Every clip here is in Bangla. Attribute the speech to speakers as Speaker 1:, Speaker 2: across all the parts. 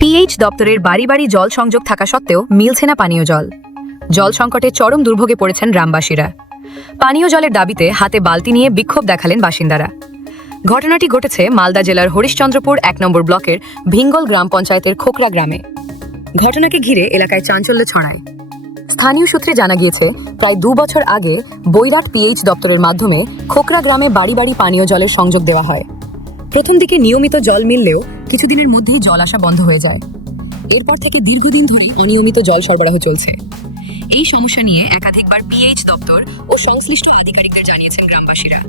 Speaker 1: পিএইচ দপ্তরের বাড়ি বাড়ি জল সংযোগ থাকা সত্ত্বেও মিলছে না পানীয় জল। জল সংকটে চরম দুর্ভোগে পড়েছেন গ্রামবাসীরা। পানীয় জলের দাবিতে হাতে বালতি নিয়ে বিক্ষোভ দেখালেন বাসিন্দারা। ঘটনাটি ঘটেছে মালদা জেলার হরিশ্চন্দ্রপুর এক নম্বর ব্লকের ভিঙ্গল গ্রাম পঞ্চায়েতের খোকরা গ্রামে। ঘটনাকে ঘিরে এলাকায় চাঞ্চল্য ছড়ায়। স্থানীয় সূত্রে জানা গিয়েছে, প্রায় দু বছর আগে বৈরাট পিএইচ দপ্তরের মাধ্যমে খোকরা গ্রামে বাড়ি বাড়ি পানীয় জলের সংযোগ দেওয়া হয়। প্রথম দিকে নিয়মিত জল মিললেও কিছুদিনের মধ্যেই জল আসা বন্ধ হয়ে যায়। এরপর থেকে দীর্ঘদিন ধরে অনিয়মিত জল সরবরাহ চলছে। এই সমস্যা নিয়ে একাধিকবার পিএইচ দপ্তর ও সংশ্লিষ্ট আধিকারিকদের জানিয়েছেন গ্রামবাসীরা।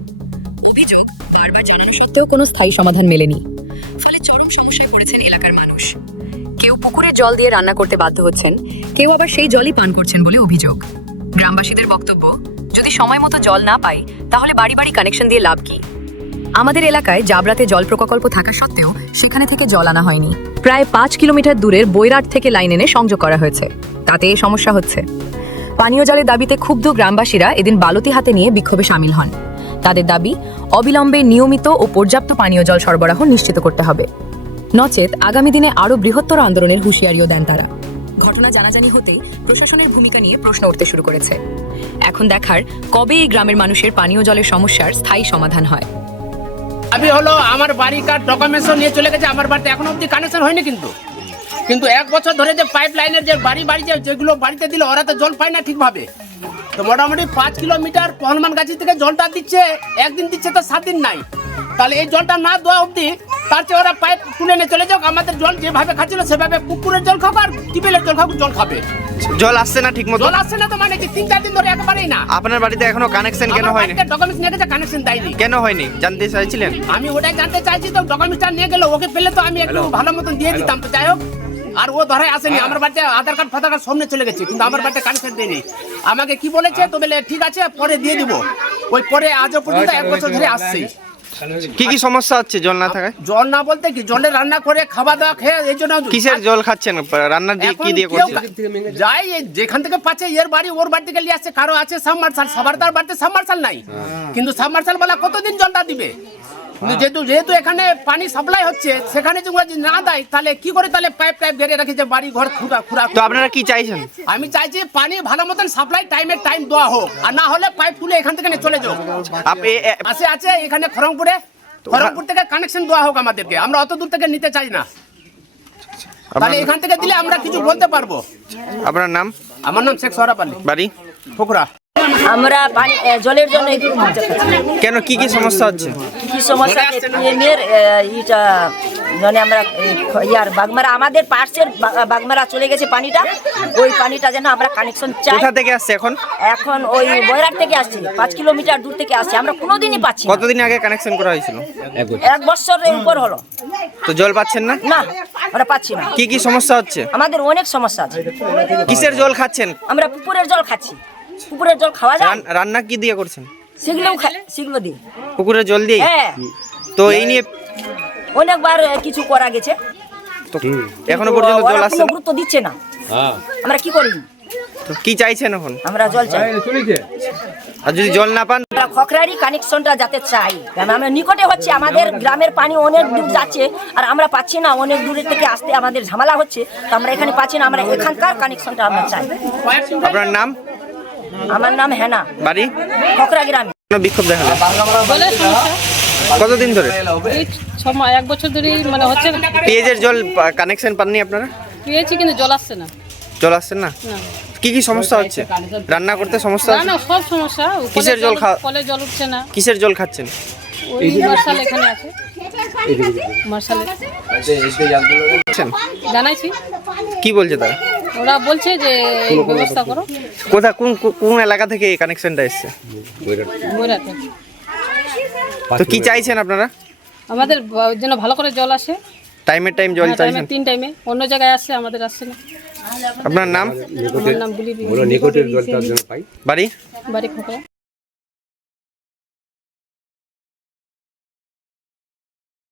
Speaker 1: অভিযোগ, বারবার জানানো সত্ত্বেও কোনো স্থায়ী সমাধান মেলেনি। ফলে চরম সমস্যায় পড়েছেন এলাকার মানুষ। কেউ পুকুরের জল দিয়ে রান্না করতে বাধ্য হচ্ছেন, কেউ আবার সেই জলই পান করছেন বলে অভিযোগ। গ্রামবাসীদের বক্তব্য, যদি সময় মতো জল না পাই, তাহলে বাড়ি বাড়ি কানেকশন দিয়ে লাভ কি? আমাদের এলাকায় জাবরাতে জল প্রকল্প থাকা সত্ত্বেও সেখানে থেকে জল আনা হয়নি। প্রায় পাঁচ কিলোমিটার দূরের বৈরাট থেকে লাইন এনে সংযোগ করা হয়েছে। তাতে সমস্যা হচ্ছে। পানীয় জলের দাবিতে ক্ষুব্ধ গ্রামবাসীরা এদিন বালতি হাতে নিয়ে বিক্ষোভে সামিল হন। তাদের দাবি, অবিলম্বে নিয়মিত ও পর্যাপ্ত পানীয় জল সরবরাহ নিশ্চিত করতে হবে। নচেত আগামী দিনে আরও বৃহত্তর আন্দোলনের হুঁশিয়ারিও দেন তারা। ঘটনা জানাজানি হতেই প্রশাসনের ভূমিকা নিয়ে প্রশ্ন উঠতে শুরু করেছে। এখন দেখার কবে এই গ্রামের মানুষের পানীয় জলের সমস্যার স্থায়ী সমাধান হয়।
Speaker 2: আমি হলো আমার বাড়ি কার ডকুমেন্টস নিয়ে চলে গেছে, আমার বাড়িতে এখনও অব্দি কানেকশন হয়নি কিন্তু। কিন্তু এক বছর ধরে যে পাইপ লাইনের যে বাড়ি বাড়ি যে যেগুলো বাড়িতে দিলে, ওরা তো জল পায় না ঠিকভাবে। তো মোটামুটি পাঁচ কিলোমিটার পহলমান গাছি থেকে জলটা দিচ্ছে, একদিন দিচ্ছে তো সাত দিন নাই। তাহলে এই জলটা না দেওয়া অব্দি তার চেয়ে ওরা পাইপ তুলে নিয়ে চলে যাক। আমাদের জল যেভাবে খাচ্ছিল সেভাবে পুকুরের জল খাব আর টিউবওয়েলের জল খাব জল খাবে।
Speaker 3: জল আসছে না ঠিক মতো
Speaker 2: জল আসছে না তো মানে কি তিন চার দিন ধরে একেবারেই না?
Speaker 3: আপনার বাড়িতে এখনও কানেকশন কেন হয়নি?
Speaker 2: ডকুমেন্টস নিয়ে গেছে কানেকশন দেয়নি।
Speaker 3: কেন হয়নি? জানতে চাইছিলেন?
Speaker 2: আমি ওটাই জানতে চাইছি তো ডকুমেন্টটা নিয়ে গেল ওকে পেলে তো আমি একটু ভালো মতন দিয়ে দিতাম তো যাই হোক। আর ও ধরাই আসেনি আমার বাড়িতে আধার কার্ড ফাধার কার্ড সামনে চলে গেছে কিন্তু আমার বাড়িতে কানেকশন দেয়নি। আমাকে কি বলেছে? তো বলে ঠিক আছে পরে দিয়ে দিব। ওই পরে আজও পর্যন্ত এক বছর ধরে আসছেই
Speaker 3: কি কি সমস্যা হচ্ছে জল না থাকায়?
Speaker 2: জল না বলতে কি? জলে রান্না করে খাওয়া দাওয়া খেয়ে এই জন্য
Speaker 3: কিসের জল খাচ্ছেন রান্না দিয়ে কি দিয়ে করছেন?
Speaker 2: যাই যেখান থেকে পাচ্ছে এর বাড়ি ওর বাড়ি থেকে নিয়ে আসছে কারও আছে সাবমার্সাল সবার তার বাড়িতে সাবমার্সাল নাই। কিন্তু সাবমার্সাল বলা কতদিন জলটা দিবে? যেহেতু যেহেতু এখানে পানি সাপ্লাই হচ্ছে সেখানে যদি যদি না দেয় তাহলে কি করে তাহলে পাইপ টাইপ বেরিয়ে রেখেছে বাড়ি ঘর খুঁড়া খুঁড়া
Speaker 3: তো আপনারা কি চাইছেন?
Speaker 2: আমি চাইছি পানি ভালো মতন সাপ্লাই টাইমে টাইম দেওয়া হোক আর না হলে পাইপ তুলে এখান থেকে চলে যাও।
Speaker 3: আপ- এ- এ-
Speaker 2: পাশে আছে এখানে খড়গপুরে খড়গপুর থেকে কানেকশন দেওয়া হোক আমাদেরকে আমরা অত দূর থেকে নিতে চাই না। তাহলে এখান থেকে দিলে আমরা কিছু বলতে পারব।
Speaker 3: আপনার নাম?
Speaker 2: আমার নাম শেখ সরাপ
Speaker 3: বাড়ি?
Speaker 2: ফোকরা
Speaker 4: আমরা পানি জলের জন্য
Speaker 3: কেন কি কি সমস্যা হচ্ছে?
Speaker 4: পিএমের ইটা মানে আমরা ইয়ার বাগমারা আমাদের পার্সের বাগমারা চলে গেছে পানিটা। ওই পানিটা যেন আমরা কানেকশন চাই।
Speaker 3: কোথা থেকে আসছে এখন?
Speaker 4: এখন ওই বয়রাট থেকে আসছে পাঁচ কিলোমিটার দূর থেকে আসছে। আমরা কোনোদিনই পাচ্ছি
Speaker 3: কতদিন আগে কানেকশন করা হয়েছিল?
Speaker 4: এক বছরের উপর হলো।
Speaker 3: তো জল পাচ্ছেন না?
Speaker 4: না আমরা পাচ্ছি না।
Speaker 3: কি কি সমস্যা হচ্ছে?
Speaker 4: আমাদের অনেক সমস্যা আছে।
Speaker 3: কিসের জল খাচ্ছেন?
Speaker 4: আমরা পুকুরের জল খাচ্ছি। পুকুরের জল খাওয়া যায়।
Speaker 3: রান্না কি দিয়ে করছেন?
Speaker 4: সেগুলোও খা- সেগুলো দিই।
Speaker 3: পুকুরের জল দিয়ে
Speaker 4: হ্যাঁ।
Speaker 3: তো এই নিয়ে
Speaker 4: অনেকবার কিছু করা গেছে।
Speaker 3: তো এখনও পর্যন্ত জল আসছে
Speaker 4: গুরুত্ব দিচ্ছে না। আমরা কি করি?
Speaker 3: তো কি চাইছেন এখন?
Speaker 4: আমরা জল চাই।
Speaker 3: আর যদি জল না পান?
Speaker 4: আমরা খকরারি কানেকশনটা যাতে চাই। কারণ আমরা নিকটে হচ্ছে আমাদের গ্রামের পানি অনেক দূর যাচ্ছে আর আমরা পাচ্ছি না অনেক দূরের থেকে আসতে আমাদের ঝামেলা হচ্ছে তো আমরা এখানে পাচ্ছি না আমরা এখানকার কানেকশনটা আমরা চাই।
Speaker 3: আপনার নাম?
Speaker 4: আমার নাম হেনা।
Speaker 3: বাড়ি?
Speaker 4: খকরা গ্রামে
Speaker 3: বিক্ষোভ
Speaker 5: বলে সমস্যা।
Speaker 3: কতদিন ধরে?
Speaker 5: এই এক বছর ধরেই মানে হচ্ছে না
Speaker 3: পেঁয়াজের জল কানেকশন পাননি আপনারা?
Speaker 5: পেয়েছি কিন্তু জল আসছে না।
Speaker 3: জল আসছে না?
Speaker 5: না।
Speaker 3: কি কি সমস্যা হচ্ছে? রান্না করতে সমস্যা
Speaker 5: না না সব সমস্যা।
Speaker 3: কিসের জল খাওয়া-
Speaker 5: কলে জল উঠছে না।
Speaker 3: কিসের জল খাচ্ছেন?
Speaker 5: ওই মার্শাল এখানে আছে। মার্শালে
Speaker 3: খাচ্ছেন?
Speaker 5: জানাইছি।
Speaker 3: কি বলছে তারা?
Speaker 5: ওরা বলছে যে এই ব্যবস্থা করো।
Speaker 3: কোথা কোন কোন- এলাকা থেকে এই কানেকশনটা এসছে? তো কি চাইছেন আপনারা?
Speaker 5: আমাদের যেন ভালো করে জল আসে।
Speaker 3: টাইমের টাইম জল
Speaker 5: হ্যাঁ,
Speaker 3: চাইছেন?
Speaker 5: টাইমে তিন টাইমে অন্য জায়গায় আসছে আমাদের আসছে না।
Speaker 3: আপনার নাম?
Speaker 5: আমার নাম বুলি
Speaker 3: বাড়ি?
Speaker 5: বাড়ি খোকরা